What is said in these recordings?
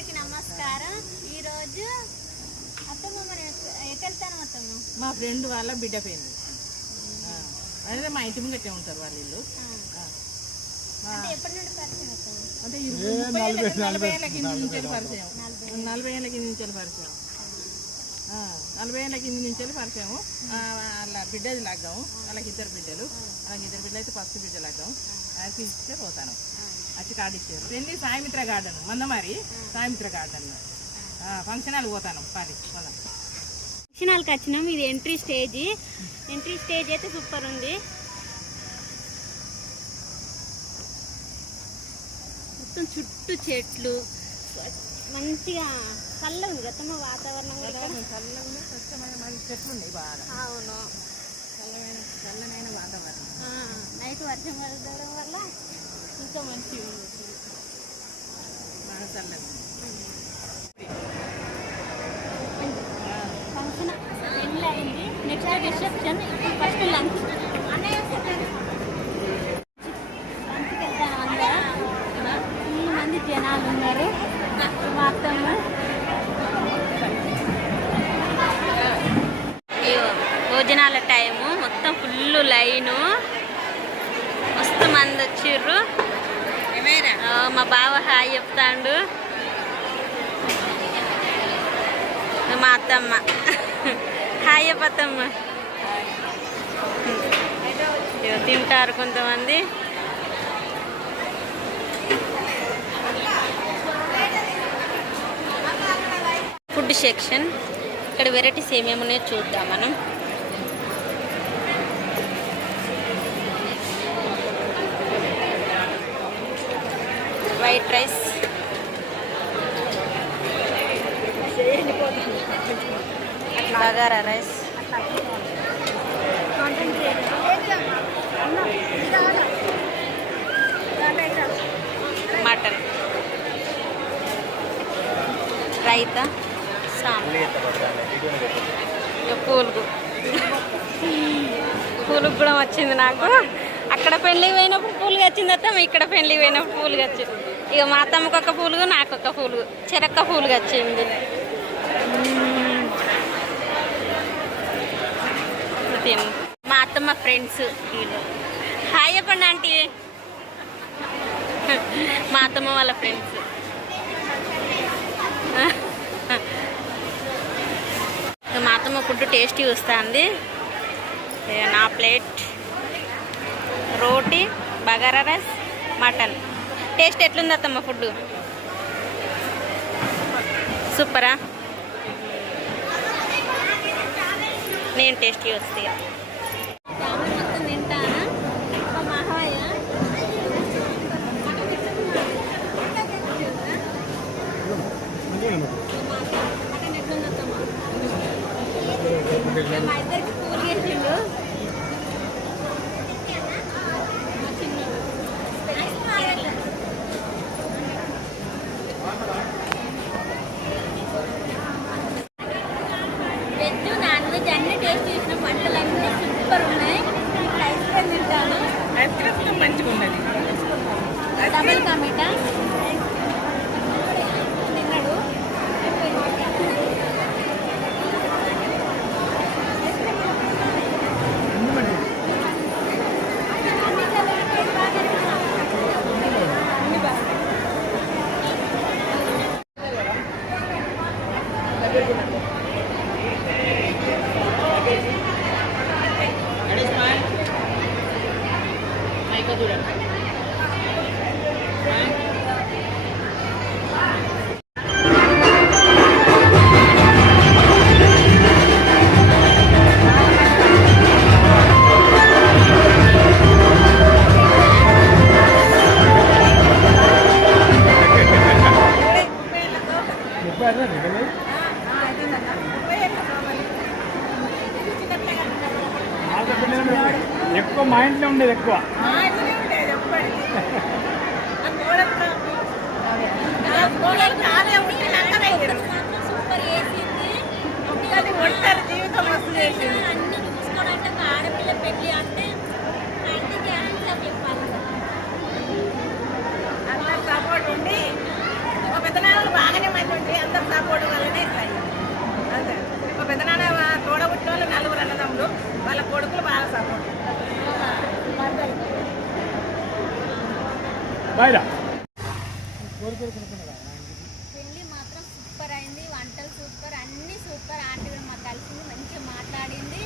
అందరికి నమస్కారం. ఈరోజు అత్తమ్మ మరి ఎటు వెళ్తాను అత్తమ్మ? మా ఫ్రెండ్ వాళ్ళ బిడ్డ పెళ్ళి. అదే మా ఇంటి ముంగటే ఉంటారు వాళ్ళ ఇల్లు. అంటే ఎప్పటి నుండి పరిచయం అత్తమ్మ? అంటే 40 ఏళ్ళ కింద నుంచి పరిచయం. 40 ఏళ్ళ కింద నుంచి పరిచయం. 40 ఏళ్ళ కింద నుంచి పరిచయం. వాళ్ళ బిడ్డది లాగ్గాము. వాళ్ళకి ఇద్దరు బిడ్డలు. వాళ్ళకి ఇద్దరు బిడ్డలు అయితే ఫస్ట్ బిడ్డ లాగ్గాము. అది ఇస్తే పోతాను. వచ్చి కార్డు ఇచ్చారు. పెళ్ళి Saimitra garden Mandamarri Saimitra garden function hall పోతాను. ఫంక్షన్ హాల్కి వచ్చినాం. ఇది ఎంట్రీ స్టేజ్ అయితే సూపర్ ఉంది. మొత్తం చుట్టూ చెట్లు మంచిగా చల్లగా ఉంది కదా వాతావరణం కూడా. చల్లగా స్వచ్ఛమైన మంచి చెట్లు ఉన్నాయి బాగా. అవును, చల్లమైన వాతావరణం. నైట్ వర్షం పడడం వల్ల ఇంకా మంచిగా ఉంది. బాగా చల్లగా ఫంక్షన్ ఎండ్ అయింది. Next reception. First lunch. లంచ్కి వెళ్తాను. అందరూ ఈ మంది జనాలు ఉన్నారు. మా అత్తమ్మ భోజనాల టైము. మొత్తం ఫుల్ లైను. మస్తు మంది వచ్చిర్రు. మా బావ హాయ్ చెప్తాండు. మా అత్తమ్మ హాయ్ చెప్పత్తమ్మ. తింటారు కొంతమంది. Food section. ఇక్కడ వెరైటీస్ ఏమేమి ఉన్నాయో చూద్దాం మనం. White rice, bagara rice, mutton, raita, పూలుగు. పూలుగు కూడా వచ్చింది నాకు. అక్కడ పెళ్ళికి పోయినప్పుడు పూలుగా వచ్చింది అత్తమ్మ. ఇక్కడ పెళ్ళికి పోయినప్పుడు పూలుగా వచ్చింది. ఇక మా అత్తమ్మకి ఒక పూలుగు, నాకు ఒక పూలుగు, చెరక్క పూలుగా వచ్చింది. మా అత్తమ్మ ఫ్రెండ్స్ వీళ్ళు. హాయ్ చెప్పండి ఆంటీ. మా అత్తమ్మ వాళ్ళ ఫ్రెండ్స్. మా అత్తమ్మ ఫుడ్ టేస్టీ వస్తుంది. నా ప్లేట్ రోటీ, బగారా రైస్, మటన్. టేస్ట్ ఎట్లుంది అత్తమ్మ ఫుడ్? సూపరా? నేను టేస్టీ వస్తాయి. మొత్తం తింటానా మహాయ. మటన్ ఎట్లుంది అత్తమ్మ? మా ఇద్దరికి పూలు చేసిండు. వెజ్, నాన్ వెజ్ అన్ని టేస్ట్ చేసిన వంటలన్నీ సూపర్ ఉన్నాయి. ఇక్కడ ఐస్ క్రీమ్ తింటాను. ఐస్ క్రీమ్ మంచిగా ఉన్నది. డబల్ టమాటా తిన్నాడు. ఎక్కువ మా ఇంట్లో ఉండేది ఎక్కువ. సూపర్ చేసింది. జీవితం మస్తు చేసింది. అన్ని చూసుకోవడానికి ఆడపిల్ల పెళ్ళి అంటే అంటే డ్యాన్స్ చెప్పాలి. సపోర్ట్ ఉండి ఒక పెద్దనాలు బాగానే బాయ్రా. పెళ్ళి మాత్రం సూపర్ అయింది, వంటలు సూపర్, అన్నీ సూపర్. ఆంటీ కూడా మాకు కలిసింది, మంచిగా మాట్లాడింది,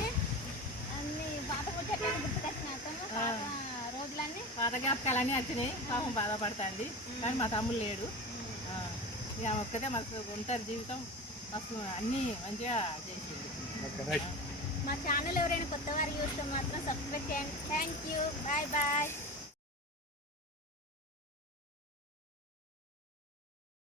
అన్ని పాత ముచ్చట్లన్నీ గుర్తుకొచ్చినాయి అత్తమ్మ. పాత రోజులన్నీ పాత జ్ఞాపకాలన్నీ వచ్చినాయి. పాపం బాధపడుతుంది కానీ మా తమ్ముడు లేడు. ఇక ఒక్కతే మస్తు ఒంటరి జీవితం, మస్తు అన్నీ మంచిగా చేసింది. Okay right. మా ఛానల్ ఎవరైనా కొత్త వారు చూస్తే మాత్రం సబ్స్క్రైబ్ చేయండి. Thank you, bye bye.